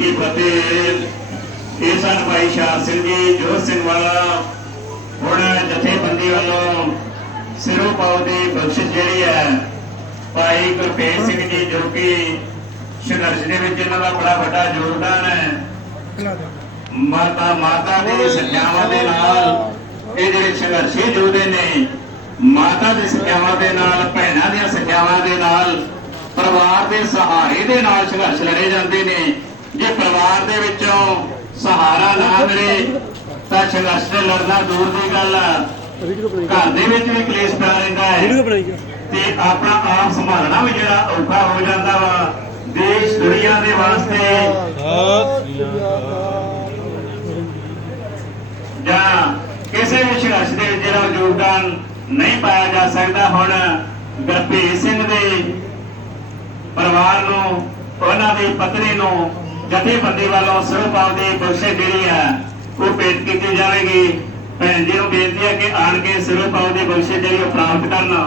ਕੀ ਫਤਿਹ। ਇਹ ਸਨ ਭਾਈ ਸ਼ਾਹ ਸਿੰਘ ਜੀ ਜੋਤ ਸਿੰਘ ਵਾਲਾ। ਹੁਣ ਜਥੇਬੰਦੀ ਵੱਲੋਂ ਸਿਰੋਂ ਪਾਉ ਦੀ ਬਖਸ਼ਿਸ਼ ਜਿਹੜੀ ਹੈ ਭਾਈ ਗੁਰਪ੍ਰੀਤ ਸਿੰਘ ਜੀ ਜੋ ਕਿ ਸੰਘਰਸ਼ ਦੇ ਵਿੱਚ ਇਹਨਾਂ ਦਾ ਬੜਾ ਵੱਡਾ ਯੋਗਦਾਨ ਹੈ। ਮਾਤਾ ਮਾਤਾ ਦੇ ਸਿੱਖਿਆਵਾਂ ਦੇ ਨਾਲ ਇਹ ਜਿਹੜੇ ਸੰਘਰਸ਼ੀ ਯੋਧੇ ਨੇ ਮਾਤਾ ਦੀ ਸਿੱਖਿਆਵਾਂ ਦੇ ਨਾਲ ਭੈਣਾਂ ਦੀਆਂ ਸਿੱਖਿਆਵਾਂ ਦੇ ਨਾਲ ਪਰਿਵਾਰ ਦੇ ਸਹਾਰੇ ਦੇ ਨਾਲ ਸੰਘਰਸ਼ ਲੜੇ ਜਾਂਦੇ ਨੇ। ਪਰਿਵਾਰ ਦੇ ਵਿੱਚੋਂ ਸਹਾਰਾ ਨਾ ਮਿਲੇ ਤਾਂ ਸੰਘਰਸ਼ ਤੇ ਲੜਨਾ ਦੂਰ ਦੀ ਗੱਲ ਆ। ਘਰ ਦੇ ਵਿੱਚ ਵੀ ਕਲੇਸ਼ ਪਿਆ ਰਹਿੰਦਾ ਹੈ ਤੇ ਆਪਣਾ ਆਪ ਸੰਭਾਲਣਾ ਵੀ ਜਿਹੜਾ ਔਖਾ ਹੋ ਜਾਂਦਾ ਵਾ। ਦੇਸ਼ ਦੁਨੀਆ ਦੇ ਵਾਸਤੇ ਜਾਂ ਕਿਸੇ ਵੀ ਸੰਘਰਸ਼ ਦੇ ਜਿਹੜਾ ਯੋਗਦਾਨ ਨਹੀਂ ਪਾਇਆ ਜਾ ਸਕਦਾ ਹੁਣ ਗੁਰਭੀਤ ਸਿੰਘ ਦੇ ਪਰਿਵਾਰ ਨੂੰ ਉਹਨਾਂ ਦੀ ਪਤਨੀ ਨੂੰ ਜਥੇਬੰਦੀ ਵੱਲੋਂ ਸਰਪਾਲ ਦੀ ਬਖਸ਼ਿਸ਼ ਜਿਹੜੀ ਹੈ। ਉਹ ਭੇਟ ਕੀਤੀ ਜਾਵੇਗੀ। ਭੈਣ ਜੀ ਨੂੰ ਬੇਨਤੀ ਹੈ ਕਿ ਆਣ ਕੇ ਸਰਪਾਲ ਦੀ ਬਖਸ਼ਿਸ਼ ਜਿਹੜੀ ਉਹ ਪ੍ਰਾਪਤ ਕਰਨਾ।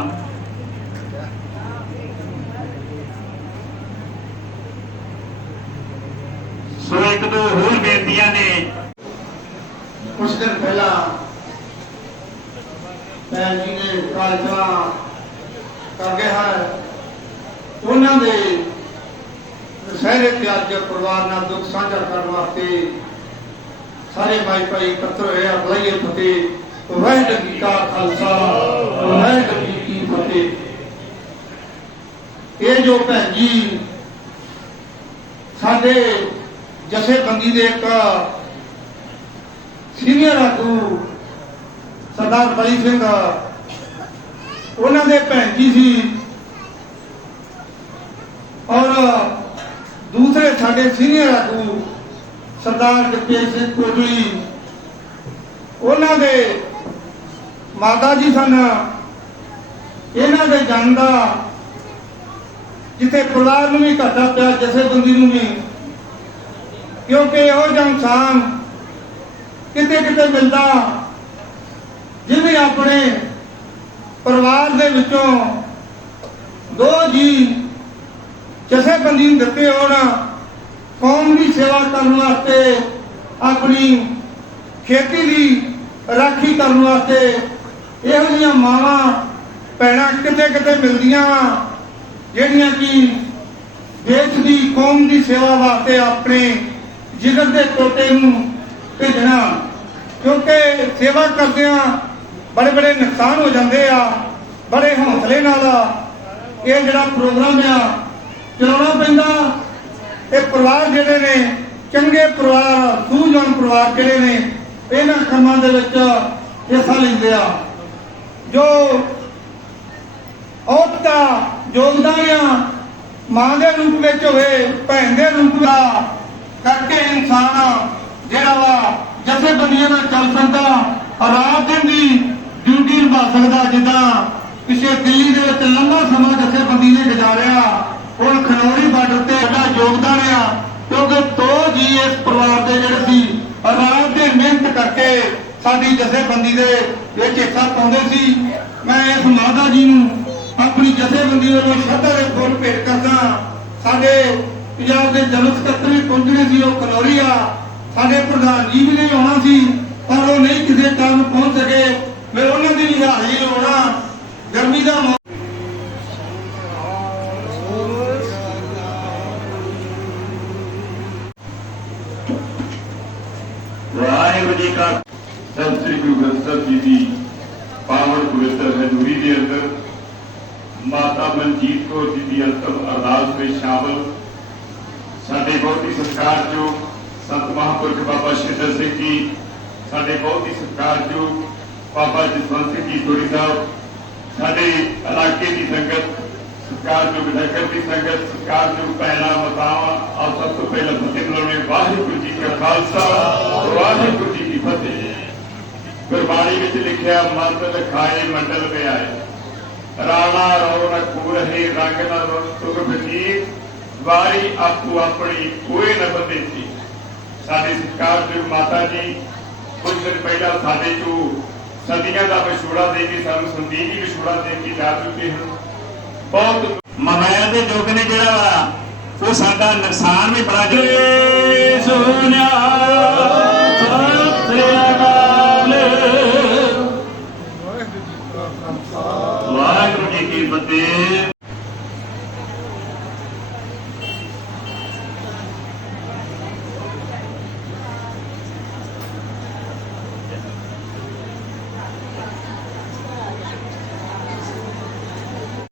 ਸੋ ਇੱਕ ਦੋ ਹੋਰ ਬੇਨਤੀਆਂ ਨੇ। ਕੁਝ ਦਿਨ ਪਹਿਲਾਂ ਭੈਣ ਜੀ ਨੇ ਕਾਲਜਾ ਕਰ ਗਏ ਹਨ ਉਹਨਾਂ ਦੇ ਦਸ਼ਹਿਰੇ ਤੇ ਅੱਜ ਪਰਿਵਾਰ ਨਾਲ ਦੁੱਖ ਸਾਂਝਾ ਕਰਨ ਵਾਸਤੇ ਸਾਰੇ ਭਾਈ ਭਾਈ ਇਕੱਤਰ ਹੋਏ ਆ, ਬਲਾਈਏ ਫਤਿਹ। ਵਾਹਿਗੁਰੂ ਜੀ ਕਾ ਖਾਲਸਾ, ਵਾਹਿਗੁਰੂ ਜੀ ਕੀ ਫਤਿਹ। ਇਹ ਜੋ ਭੈਣ ਜੀ, ਸਾਡੇ ਜਥੇਬੰਦੀ ਦੇ ਇੱਕ ਸੀਨੀਅਰ ਆਗੂ, ਸਰਦਾਰ ਬਲੀ ਸਿੰਘ, ਉਹਨਾਂ ਦੇ ਭੈਣ ਜੀ ਸੀ। ਦੂਸਰੇ ਸਾਡੇ ਸੀਨੀਅਰ ਆਗੂ ਸਰਦਾਰ ਜਗਤੇਜ ਸਿੰਘ ਕੋਟਲੀ ਉਹਨਾਂ ਦੇ ਮਾਤਾ ਜੀ ਸਨ। ਇਹਨਾਂ ਦੇ ਜਨ ਦਾ ਜਿੱਥੇ ਪਰਿਵਾਰ ਨੂੰ ਵੀ ਘਾਟਾ ਪਿਆ, ਜਥੇਬੰਦੀ ਨੂੰ ਵੀ। ਕਿਉਂਕਿ ਇਹੋ ਜਿਹਾ ਇਨਸਾਨ ਕਿਤੇ ਕਿਤੇ ਮਿਲਦਾ, ਜਿਵੇਂ ਆਪਣੇ ਪਰਿਵਾਰ ਦੇ ਵਿੱਚੋਂ ਦੋ ਜੀ ਜਥੇਬੰਦੀ ਨੂੰ ਦਿੱਤੇ ਹੋਣ। ਕੌਮ ਦੀ ਸੇਵਾ ਕਰਨ ਵਾਸਤੇ ਆਪਣੀ ਖੇਤੀ ਦੀ ਰਾਖੀ ਕਰਨ ਵਾਸਤੇ ਇਹੋ ਜਿਹੀਆਂ ਮਾਵਾਂ, ਭੈਣਾਂ ਕਿਤੇ ਕਿਤੇ ਮਿਲਦੀਆਂ, ਜਿਹੜੀਆਂ ਕਿ ਦੇਸ਼ ਦੀ, ਕੌਮ ਦੀ ਸੇਵਾ ਵਾਸਤੇ ਆਪਣੇ ਜਿਗਰ ਦੇ ਟੋਟੇ ਨੂੰ ਭੇਜਣਾ। ਕਿਉਂਕਿ ਸੇਵਾ ਕਰਦਿਆਂ ਬੜੇ ਬੜੇ ਨੁਕਸਾਨ ਹੋ ਜਾਂਦੇ ਆ, ਬੜੇ ਹੌਸਲੇ ਨਾਲ ਇਹ ਜਿਹੜਾ ਪ੍ਰੋਗਰਾਮ ਆ, ਚਲਾਉਣਾ ਪੈਂਦਾ। ਇਹ ਪਰਿਵਾਰ ਜਿਹੜੇ ਨੇ, ਚੰਗੇ ਪਰਿਵਾਰ, ਸੂਝਵਾਨ ਪਰਿਵਾਰ ਜਿਹੜੇ ਨੇ, ਇਹਨਾਂ ਕੰਮਾਂ ਦੇ ਵਿੱਚ ਹਿੱਸਾ ਲੈਂਦੇ ਆ। ਜੋ ਔਰਤ ਯੋਗਦਾਨ ਆ ਮਾਂ ਦੇ ਰੂਪ ਵਿੱਚ ਹੋਵੇ, ਭੈਣ ਦੇ ਰੂਪ ਦਾ ਕਰਕੇ ਇਨਸਾਨ ਜਿਹੜਾ ਵਾ ਜਥੇਬੰਦੀਆਂ ਨਾਲ ਚੱਲ ਸਕਦਾ, ਰਾਤ ਦਿਨ ਦੀ ਡਿਊਟੀ ਨਿਭਾ ਸਕਦਾ, ਜਿੱਦਾਂ ਪਿਛੇ ਦਿੱਲੀ ਦੇ ਵਿੱਚ ਲੰਮਾ ਸਮਾਂ ਜਥੇਬੰਦੀ ਨੇ ਗੁਜ਼ਾਰਿਆ। ਹੁਣ ਖਨੌਰੀ ਬਾਰਡਰ ਤੇ ਸਾਡਾ ਯੋਗਦਾਨ ਆ, ਕਿਉਂਕਿ ਦੋ ਜੀ ਇਸ ਪਰਿਵਾਰ ਦੇ ਜਿਹੜੇ ਸੀ ਰਾਤ ਦੇ ਮਿਹਨਤ ਕਰਕੇ ਸਾਡੀ ਜਥੇਬੰਦੀ ਦੇ ਵਿੱਚ ਹਿੱਸਾ ਪਾਉਂਦੇ ਸੀ। ਮੈਂ ਇਸ ਮਾਤਾ ਜੀ ਨੂੰ ਆਪਣੀ ਜਥੇਬੰਦੀ ਵੱਲੋਂ ਸ਼ਰਧਾ ਦੇ ਫੁੱਲ ਭੇਟ ਕਰਦਾ ਸਾਡੇ ਪੰਜਾਬ ਦੇ ਜਨਰਲ ਸਕੱਤਰ ਵੀ ਪਹੁੰਚਣੇ ਸੀ, ਉਹ ਕਲੋਰੀ ਆ। ਸਾਡੇ ਪ੍ਰਧਾਨ ਜੀ ਵੀ ਨਹੀਂ ਆਉਣਾ ਸੀ, ਪਰ ਉਹ ਨਹੀਂ ਕਿਸੇ ਕਾਰਨ ਪਹੁੰਚ ਸਕੇ। ਮੈਂ ਉਹਨਾਂ ਦੀ ਵੀ ਹਾਜ਼ਰੀ ਲਾਉਣਾ ਗਰਮੀ ਦਾ ਮੌ- ਵਾਹਿਗੁਰੂ ਜੀ ਕਾ ਸਤਿ ਸ੍ਰੀ ਗੁਰੂ ਗ੍ਰੰਥ ਸਾਹਿਬ ਜੀ ਦੀ ਪਾਵਨ ਪਵਿੱਤਰ ਹਜ਼ੂਰੀ ਦੇ ਅੰਦਰ। ਮਾਤਾ ਮਨਜੀਤ ਕੌਰ ਜੀ ਦੀ ਅੰਤਮ ਅਰਦਾਸ ਵਿੱਚ ਸ਼ਾਮਲ। ਸਾਡੇ ਬਹੁਤ ਹੀ ਸਤਿਕਾਰਯੋਗ ਸੰਤ ਮਹਾਂਪੁਰਖ ਬਾਬਾ ਸ਼੍ਰੀਧਰ ਸਿੰਘ ਜੀ, ਸਾਡੇ ਬਹੁਤ ਹੀ ਸਤਿਕਾਰਯੋਗ ਬਾਬਾ ਜਸਵੰਤ ਸਿੰਘ ਜੀ ਧੂਰੀ ਸਾਹਿਬ, ਸਾਡੇ ਇਲਾਕੇ ਦੀ ਸੰਗਤ ਸਤਿਕਾਰਯੋਗ ਨਗਰ ਦੀ ਸੰਗਤ ਸਤਿਕਾਰਯੋਗ ਪਹਿਲਾ ਮਤਾਵਾ, ਆਪ ਸਭ ਤੋਂ ਪਹਿਲਾਂ ਫਤਿਹ ਬੁਲਾਉਣੇ ਵਾਹਿਗੁਰੂ ਜੀ ਕਾ ਖਾਲਸਾ, ਵਾਹਿਗੁਰੂ ਜੀ ਕੀ ਫਤਿਹ। ਗੁਰਬਾਣੀ ਵਿੱਚ ਲਿਖਿਆ ਮੰਤ ਲਖਾਏ, ਮੰਡਲ ਪਿਆਏ ਰਾਣਾ ਰੌਣ ਕੂਰਹੇ ਰੰਗ ਨਾ ਤੁਗ ਬਤੀ ਵਾਰੀ ਆਪੂ ਆਪਣੀ ਕੋਈ ਨ ਬੰਦੇਤੀ ਸਾਡੇ ਸਤਿਕਾਰਯੋਗ ਮਾਤਾ ਜੀ, ਕੁਝ ਦਿਨ ਪਹਿਲਾਂ ਸਾਡੇ ਤੋਂ ਸਦੀਆਂ ਦਾ ਵਿਛੋੜਾ ਦੇ ਕੇ ਸਾਨੂੰ ਸੰਦੀਪ ਵੀ ਵਿਛੋੜਾ ਦੇ ਕੇ ਜਾ ਚੁੱਕੇ ਹਨ। ਬਹੁਤ ਮੋਬਾਈਲ ਦੇ ਯੁੱਗ ਨੇ ਜਿਹੜਾ ਉਹ ਸਾਡਾ ਨੁਕਸਾਨ ਵੀ ਬੜਾ ਜੋਏ